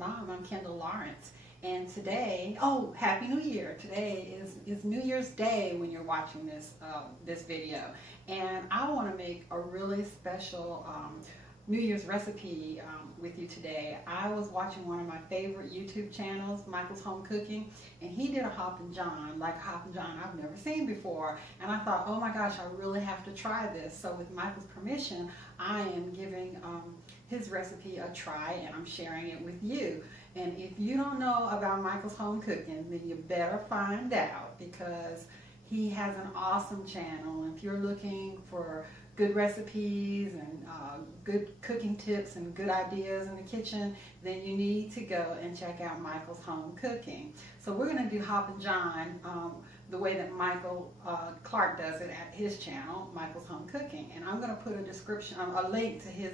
Mom. I'm Kendall Lawrence. And today, oh, Happy New Year. Today is New Year's Day when you're watching this video. And I want to make a really special New Year's recipe with you today. I was watching one of my favorite YouTube channels, Michael's Home Cooking, and he did a Hoppin' John, like a Hoppin' John I've never seen before. And I thought, oh my gosh, I really have to try this. So with Michael's permission, I am giving his recipe a try, and I'm sharing it with you. And if you don't know about Michael's Home Cooking, then you better find out, because he has an awesome channel. And if you're looking for good recipes and good cooking tips and good ideas in the kitchen, then you need to go and check out Michael's Home Cooking. So we're going to do Hoppin' John the way that Michael Clark does it at his channel, Michael's Home Cooking. And I'm going to put a link to his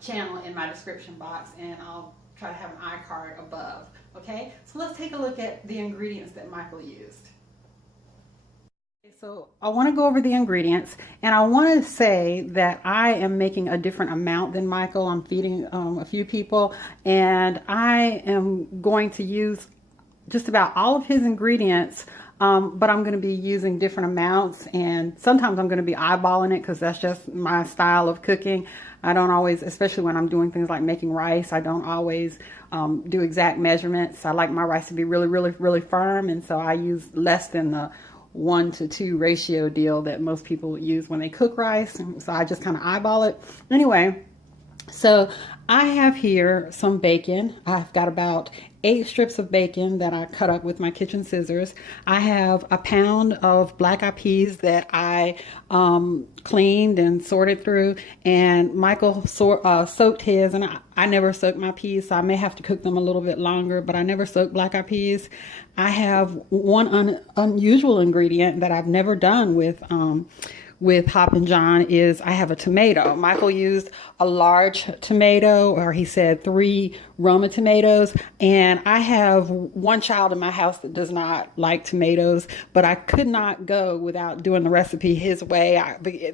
channel in my description box, and I'll try to have an iCard above. Okay, so let's take a look at the ingredients that Michael used. So I want to go over the ingredients, and I want to say that I am making a different amount than Michael. I'm feeding a few people, and I am going to use just about all of his ingredients, but I'm going to be using different amounts, and sometimes I'm going to be eyeballing it because that's just my style of cooking. I don't always, especially when I'm doing things like making rice, I don't always do exact measurements. I like my rice to be really, really, really firm, and so I use less than the 1-to-2 ratio deal that most people use when they cook rice. And so I just kind of eyeball it. Anyway, so I have here some bacon. I've got about 8 strips of bacon that I cut up with my kitchen scissors. I have a pound of black eyed peas that I cleaned and sorted through, and Michael soaked his, and I never soak my peas, so I may have to cook them a little bit longer, but I never soak black eyed peas. I have one unusual ingredient that I've never done with Hoppin' John is I have a tomato. Michael used a large tomato, or he said 3 Roma tomatoes, and I have one child in my house that does not like tomatoes, but I could not go without doing the recipe his way.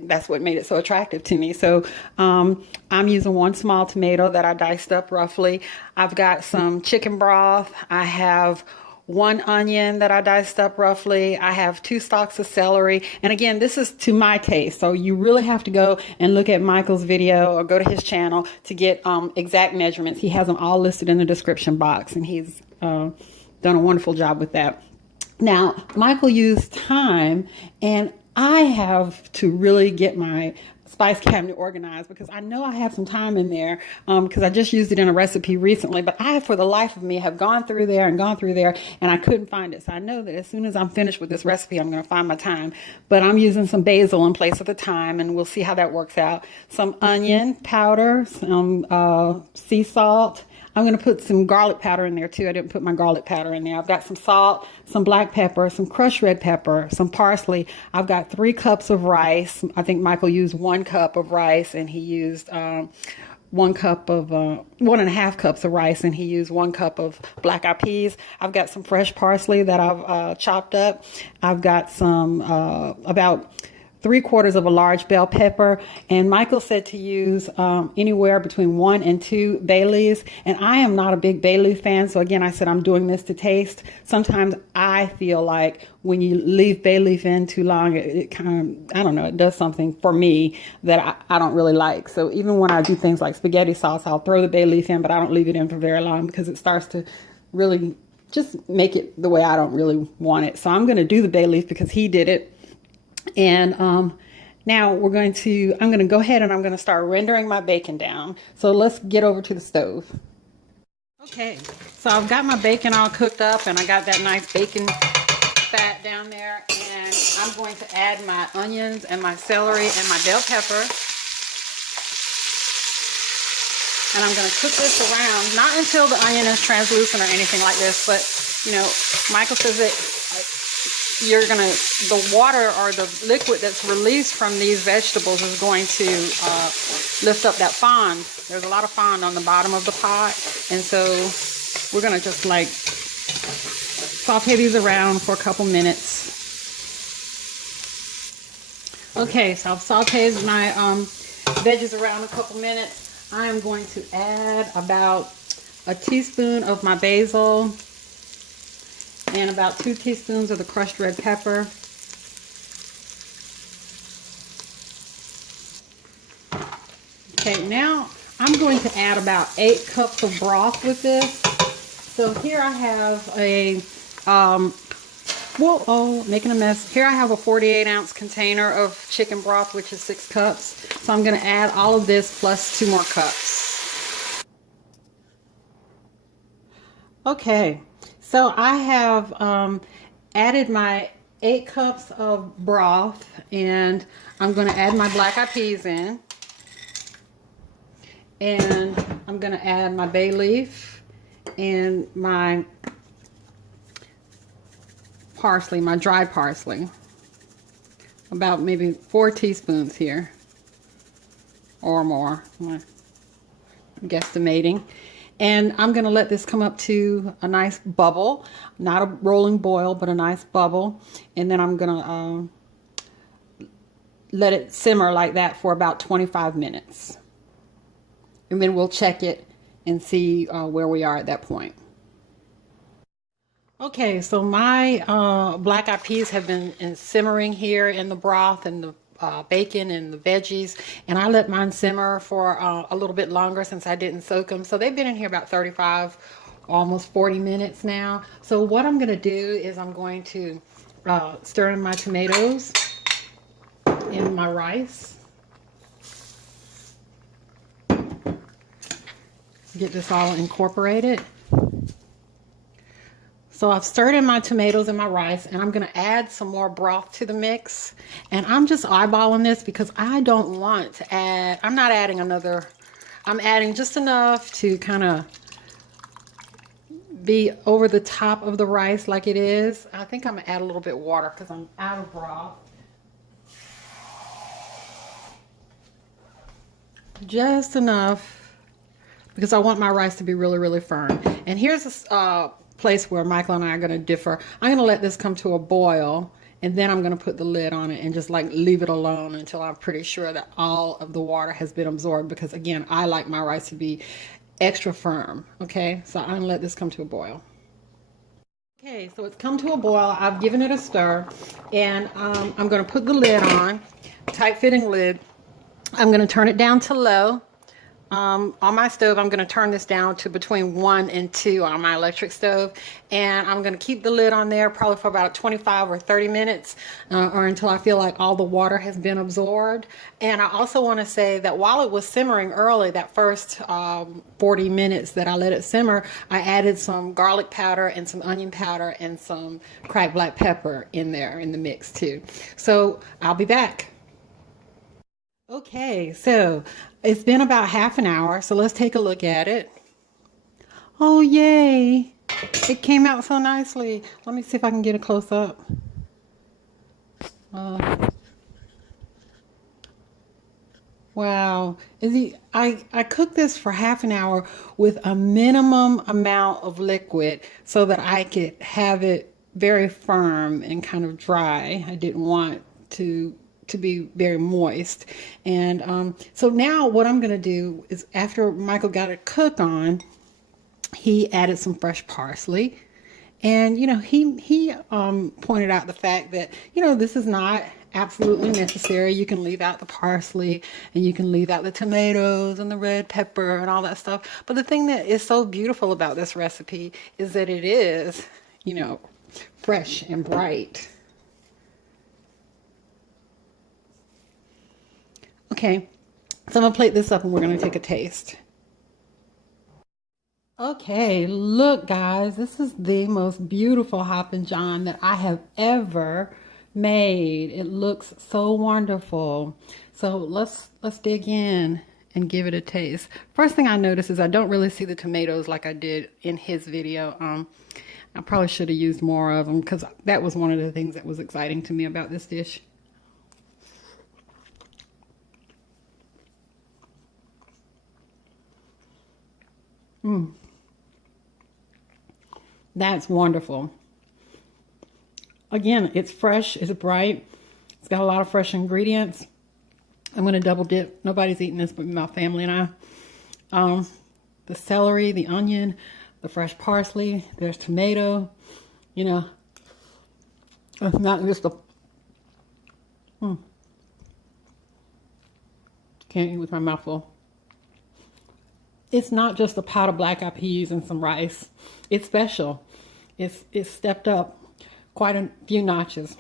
That's what made it so attractive to me. So I'm using 1 small tomato that I diced up roughly. I've got some chicken broth. I have 1 onion that I diced up roughly. I have 2 stalks of celery. And again, this is to my taste. So you really have to go and look at Michael's video or go to his channel to get exact measurements. He has them all listed in the description box, and he's done a wonderful job with that. Now, Michael used thyme, and I have to really get my spice cabinet organized, because I know I have some thyme in there because I just used it in a recipe recently, but I, for the life of me, have gone through there and I couldn't find it. So I know that as soon as I'm finished with this recipe, I'm going to find my thyme. But I'm using some basil in place of the thyme, and we'll see how that works out. Some onion powder, some sea salt. I'm going to put some garlic powder in there too. I didn't put my garlic powder in there. I've got some salt, some black pepper, some crushed red pepper, some parsley. I've got 3 cups of rice. I think Michael used 1 cup of rice, and he used 1.5 cups of rice, and he used 1 cup of black eyed peas. I've got some fresh parsley that I've chopped up. I've got some about 3/4 of a large bell pepper, and Michael said to use anywhere between 1 and 2 bay leaves, and I am not a big bay leaf fan, so again, I said I'm doing this to taste. Sometimes I feel like when you leave bay leaf in too long, it kind of, I don't know, it does something for me that I don't really like. So even when I do things like spaghetti sauce, I'll throw the bay leaf in, but I don't leave it in for very long because it starts to really just make it the way I don't really want it. So I'm going to do the bay leaf because he did it. And now I'm going to go ahead and I'm going to start rendering my bacon down. So let's get over to the stove. Okay, so I've got my bacon all cooked up, and I got that nice bacon fat down there, and I'm going to add my onions and my celery and my bell pepper. And I'm going to cook this around, not until the onion is translucent or anything like this, but you know, Michael says that the water or the liquid that's released from these vegetables is going to lift up that fond. There's a lot of fond on the bottom of the pot, and so we're going to just like saute these around for a couple minutes. Okay, so I've sauteed my veggies around a couple minutes. I am going to add about a teaspoon of my basil and about 2 teaspoons of the crushed red pepper. Okay, now I'm going to add about 8 cups of broth with this. So here I have a, making a mess. Here I have a 48-ounce container of chicken broth, which is 6 cups. So I'm going to add all of this plus 2 more cups. Okay, so I have added my 8 cups of broth, and I'm going to add my black eyed peas in. And I'm going to add my bay leaf and my parsley, my dried parsley. About maybe 4 teaspoons here or more. I'm guesstimating. And I'm going to let this come up to a nice bubble, not a rolling boil, but a nice bubble. And then I'm going to let it simmer like that for about 25 minutes. And then we'll check it and see where we are at that point. Okay, so my black eyed peas have been simmering here in the broth and the bacon and the veggies, and I let mine simmer for a little bit longer since I didn't soak them. So they've been in here about 35, almost 40 minutes now. So what I'm going to do is I'm going to stir in my tomatoes in my rice. Get this all incorporated. So I've stirred in my tomatoes and my rice, and I'm going to add some more broth to the mix. And I'm just eyeballing this because I don't want to add, I'm not adding another, I'm adding just enough to kind of be over the top of the rice like it is. I think I'm going to add a little bit of water because I'm out of broth. Just enough, because I want my rice to be really, really firm. And here's a place where Michael and I are going to differ. I'm going to let this come to a boil, and then I'm going to put the lid on it and just like leave it alone until I'm pretty sure that all of the water has been absorbed, because again, I like my rice to be extra firm. Okay, so I'm going to let this come to a boil. Okay, so it's come to a boil. I've given it a stir, and I'm going to put the lid on, tight fitting lid. I'm going to turn it down to low. On my stove, I'm going to turn this down to between 1 and 2 on my electric stove, and I'm going to keep the lid on there probably for about 25 or 30 minutes or until I feel like all the water has been absorbed. And I also want to say that while it was simmering early, that first 40 minutes that I let it simmer, I added some garlic powder and some onion powder and some cracked black pepper in there in the mix too. So I'll be back. Okay, so it's been about half an hour, so let's take a look at it. Oh, yay. It came out so nicely. Let me see if I can get a close up. Wow. I cooked this for half an hour with a minimum amount of liquid so that I could have it very firm and kind of dry. I didn't want to be very moist. And so now what I'm going to do is, after Michael got it cooked on, he added some fresh parsley. And, you know, he pointed out the fact that, you know, this is not absolutely necessary. You can leave out the parsley and you can leave out the tomatoes and the red pepper and all that stuff. But the thing that is so beautiful about this recipe is that it is, you know, fresh and bright. Okay, so I'm going to plate this up and we're going to take a taste. Okay, look guys, this is the most beautiful Hoppin' John that I have ever made. It looks so wonderful. So let's dig in and give it a taste. First thing I notice is I don't really see the tomatoes like I did in his video. I probably should have used more of them because that was one of the things that was exciting to me about this dish. That's wonderful. Again, it's fresh, it's bright, it's got a lot of fresh ingredients. I'm going to double dip. Nobody's eating this but my family and I. the celery, the onion, the fresh parsley, there's tomato, you know, it's not just a, can't eat with my mouth full. It's not just a pot of black eyed peas and some rice. It's special. It's stepped up quite a few notches.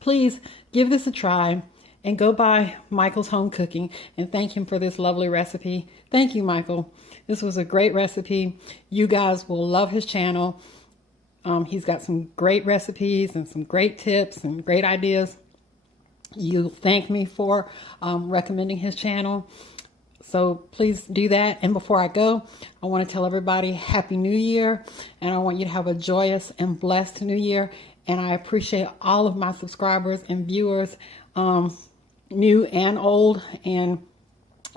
Please give this a try and go by Michael's Home Cooking and thank him for this lovely recipe. Thank you, Michael. This was a great recipe. You guys will love his channel. He's got some great recipes and some great tips and great ideas. You'll thank me for recommending his channel. So please do that. And before I go, I want to tell everybody Happy New Year. And I want you to have a joyous and blessed New Year. And I appreciate all of my subscribers and viewers, new and old. And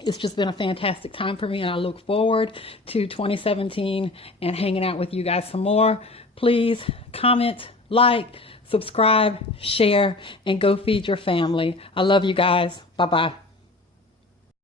it's just been a fantastic time for me. And I look forward to 2017 and hanging out with you guys some more. Please comment, like, subscribe, share, and go feed your family. I love you guys. Bye-bye.